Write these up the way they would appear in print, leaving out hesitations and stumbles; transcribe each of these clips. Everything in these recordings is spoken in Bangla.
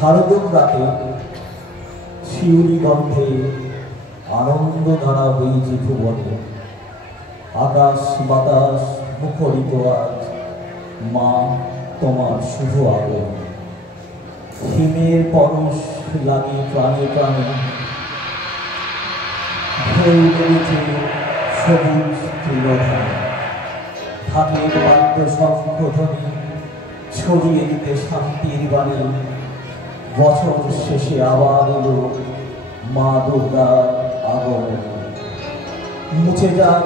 শারদম রাতে শিউলি গন্ধে আনন্দ ধারা বইছে ভুবনে। আকাশ বাতাস মুখরিত আজ মা তোমার শুভ আগমন। হিমের পরশ লাগে প্রাণে প্রাণে, ঢেউ বেড়েছে সবুজ তৃণধানে। ঢাকের বাদ্য শঙ্খধ্বনি ছড়িয়ে দিতে শান্তির বাণী। বছর শেষে আবার এলো মা দুর্গার আগমন। মুছে যাক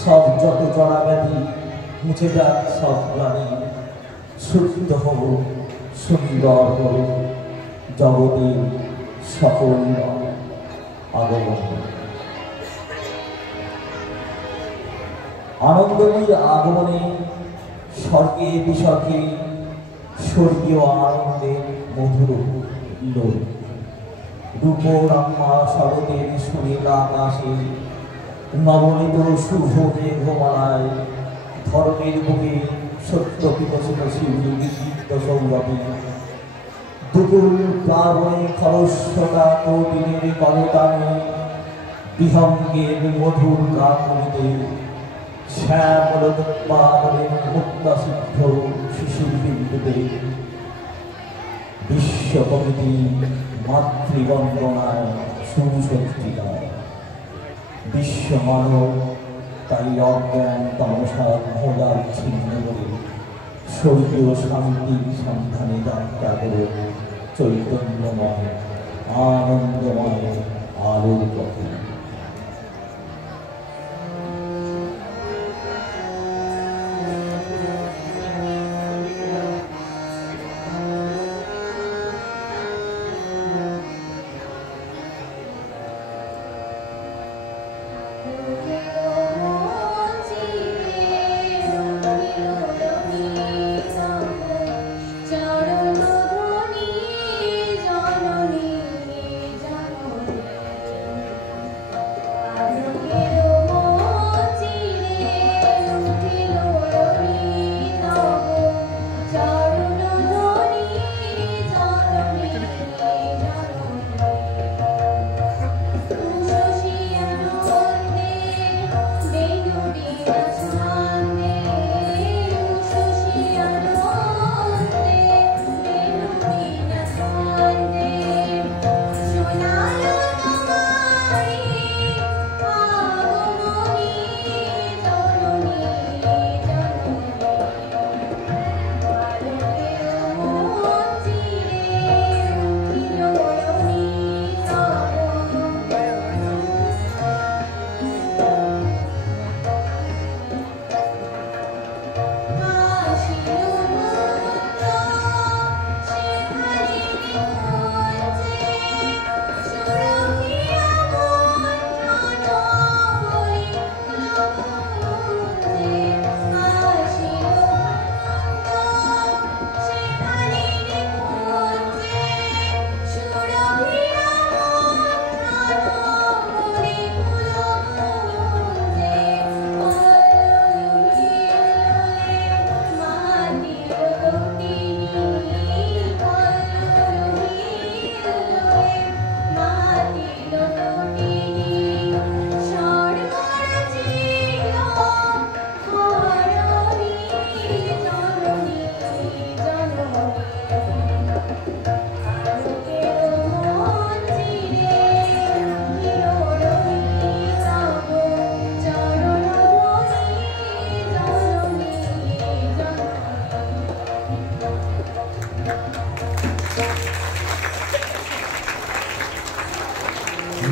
সব যত জড়া ব্যাধি, মুছে যাক সব গ্লানি। শুদ্ধ হোক সুন্দর হোক জগতের সকল আগমন। আনন্দময়ীর আগমনে স্বর্গে বিস্বর্গে স্বর্গীয় আনন্দের মধুর লোক। রূপরাম্মা শরতের সুনীল আকাশে নবনীত শুভ মেঘমালায় ধরনের বুকে সত্য বিকশিত শিউলি বিচিত্র সৌরভে। দুপুর প্লাবনে খরস্বতা কৌটিনের কলতানে বিহঙ্গের মধুর গানগুলিতে শ্যামলোৎপাদনের মুক্তাসিদ্ধ শিশুর বিন্দুতে। বিশ্বকবিতি মাতৃবন্দনায় সুসজ্জিতায় বিশ্ব মানব তাই অজ্ঞান তমসার ভোগার ছিন্ন করে স্বর্গীয় শান্তি সন্ধানে যাত্রা করে চৈতন্যময় আনন্দময় আলোর পথে।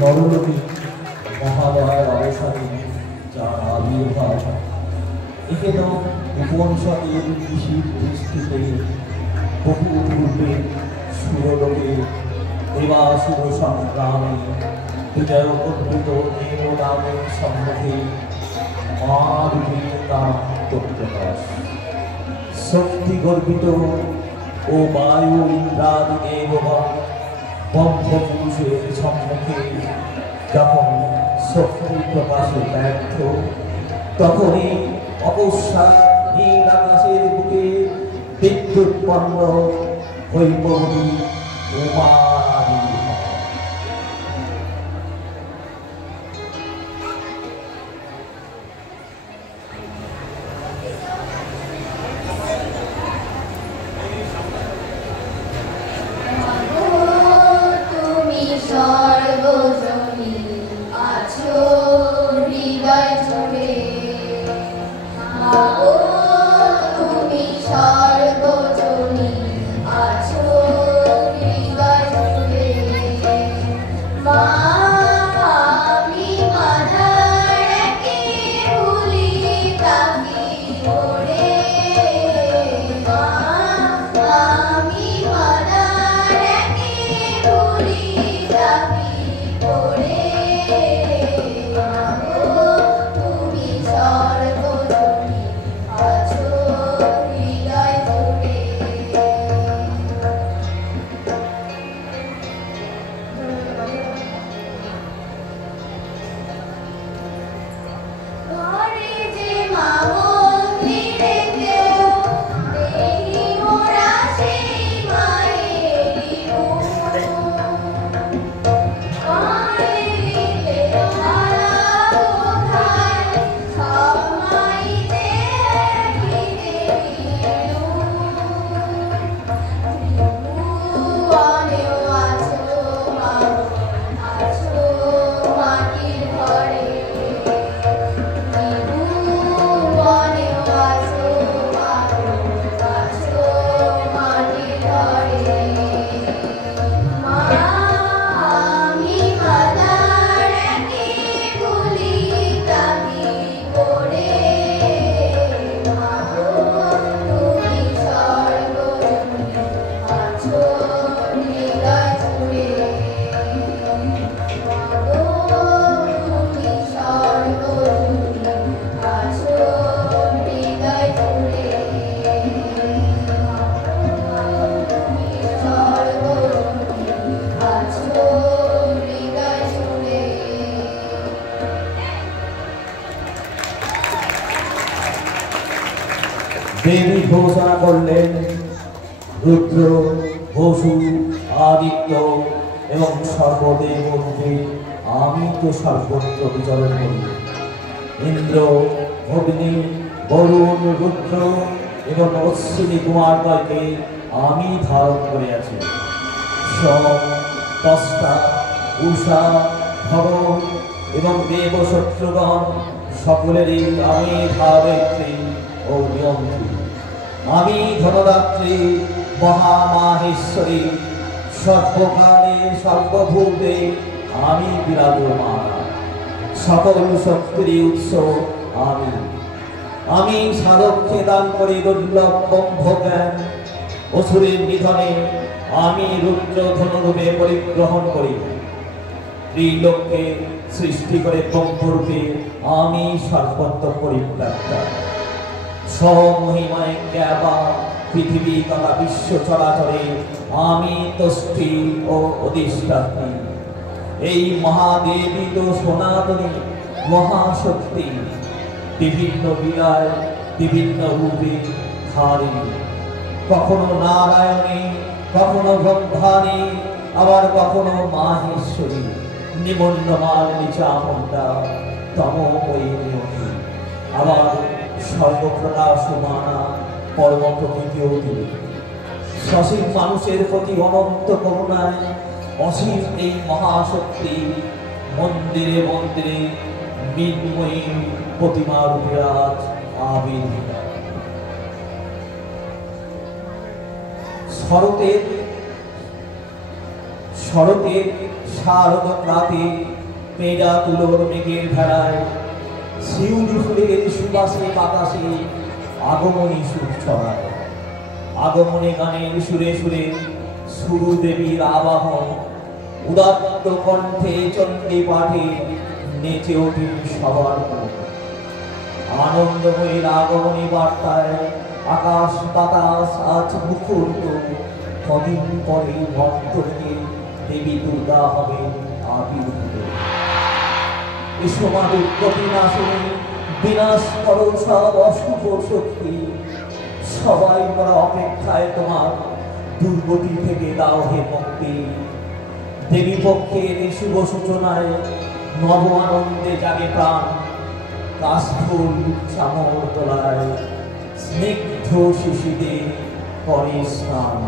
নরলোকে মহালয়ার অবসানে যার আবির্ভাব এখানে উপনিষদের ঋষির দৃষ্টিতে বহু পূর্বে সুরলোকে দেবাসুর সংগ্রামে বিজয় কল্পিত দেবনামের সম্মুখে মা রূপে তার আত্মপ্রকাশ শক্তি গর্বিত ও বায়ু ইন্দ্রাদি দেবগণ ব্রহ্মপুরুষের সম্মুখে যখন শক্তি প্রকাশে ব্যর্থ তখনই অকস্মাৎ নীল আকাশের বুকে বিদ্যুৎপন্ন হৈমবতী উমা আবির্ভাব। দেবী ঘোষণা করলেন, রুদ্র, বসু, আদিত্য এবং সর্বদেবরূপে আমি তো সর্বত্র বিচরণ করি। ইন্দ্র, অগ্নি, বরুণ, রুদ্র এবং অশ্বিনী কুমারদ্বয়কে আমি ধারণ করে আছি। সোম, তষ্টা, উষা, ভব এবং দেবশত্রুগণ সকলেরই আমি ধারিত্রী ও নিয়ন্ত্রী। আমি ধনদাত্রী, মহামাহেশ্বরী, সর্বকালে সর্বভূতে আমি বিরাজমান। সকল শক্তির উৎস আমি সাধককে দান করি দুর্লভ ব্রহ্মজ্ঞান। অসুরের নিধনে আমি রুদ্র ধনুরূপে পরিগ্রহণ করি। ত্রিলোককে সৃষ্টি করে ব্রহ্মরূপে আমি সর্বত্র পরিব্যাপ্ত। স্বমহিমায় জ্ঞাবা পৃথিবী তথা বিশ্ব চরাচরে আমি তুষ্টি ও অধিষ্ঠাত্রী। এই মহাদেবী তো সনাতনী মহাশক্তি, বিভিন্ন লীলায় বিভিন্ন রূপে ধারিণী। কখনো নারায়ণী, কখনো ব্রহ্মাণী, আবার কখনো মাহেশ্বরী। নিমন্নমান নিচামণ্ডা তমোময়ী নিয়তি, আবার সর্বপ্রকাশমানা পরম প্রকৃতিও তিনি। সসীম মানুষের প্রতি অনন্ত করুণায় অসীম এই মহাশক্তি মন্দিরে মন্দিরে মৃন্ময়ী প্রতিমা রূপে আজ আবির্ভূত। শরতের শারদ প্রাতে পেঁড়া তুলোর মেঘের ভেড়ায় শিউলি ফুলের সুবাসে বাতাসে আগমনী সুর ছড়ায়। আগমনে গানের সুরে সুরে সুরু দেবীর আবাহন, উদাত্ত কণ্ঠে চণ্ডী পাঠে নেচে ওঠে সবার মন। আনন্দময়ীর আগমনী বার্তায় আকাশ বাতাস আজ মুখরিত। কদিন পরে মন্ত্রকে দেবী দুর্গা হবে আবির্ভূত। এসো মা দুর্গতি নাশিনী, বিনাশ করো সব অশুভ শক্তি। সবাই মোরা অপেক্ষায় তোমার দুর্গতি থেকে দাও হে মুক্তি। দেবী পক্ষের এই শুভ সূচনায় নব আনন্দে জাগে প্রাণ। কাশফুল চামর তোলায় স্নিগ্ধ শিশুদের করে স্নান।